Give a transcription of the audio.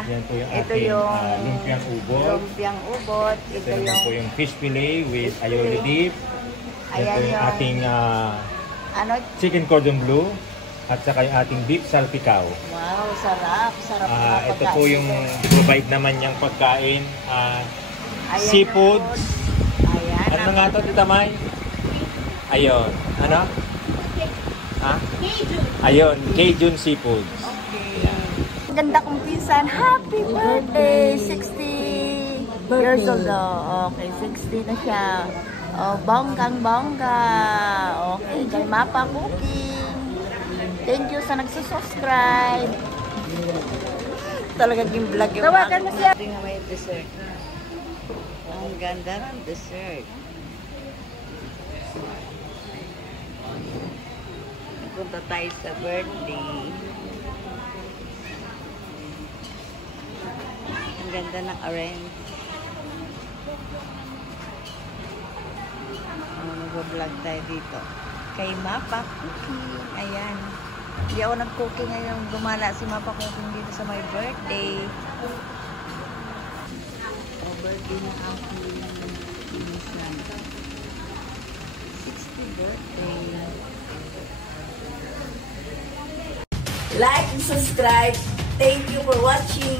niya. Yan po yung Ito ating yung lumpiang ubod. lumpiang ubod. Ito naman po yung fish fillet with aioli dip. Yan Ayan po yung yung ating ano? chicken cordon bleu. At saka yung ating beef salpicao. Wow, sarap. Sarap na Ito pagkain po yung provide naman niyang pagkain. Ayan Seafood. Ayan. Ano nga ito, Tita May? Ayun. Ano? Ha? Ayun, Cajun Seafood. Okay. Ganda kong pinsan. Happy birthday! 60 years old. Okay, 60 na siya. Oh, bonggang-bongga. Okay, kay Mapa Cooking. Thank you sa nagsusubscribe. Talagang yung vlog yung tawagan mo siya. Ito nga may dessert. Ang ganda ng dessert. Punta tayo sa birthday. Ang ganda ng arrange. Mag-vlog tayo dito. Kay Mapa Cooking. Ayan. Hindi ako nag-cooking ngayon. Gumala si Mapa Cooking dito sa my birthday. Birthday na aking pinsan. 60 birthday. Like and subscribe. Thank you for watching.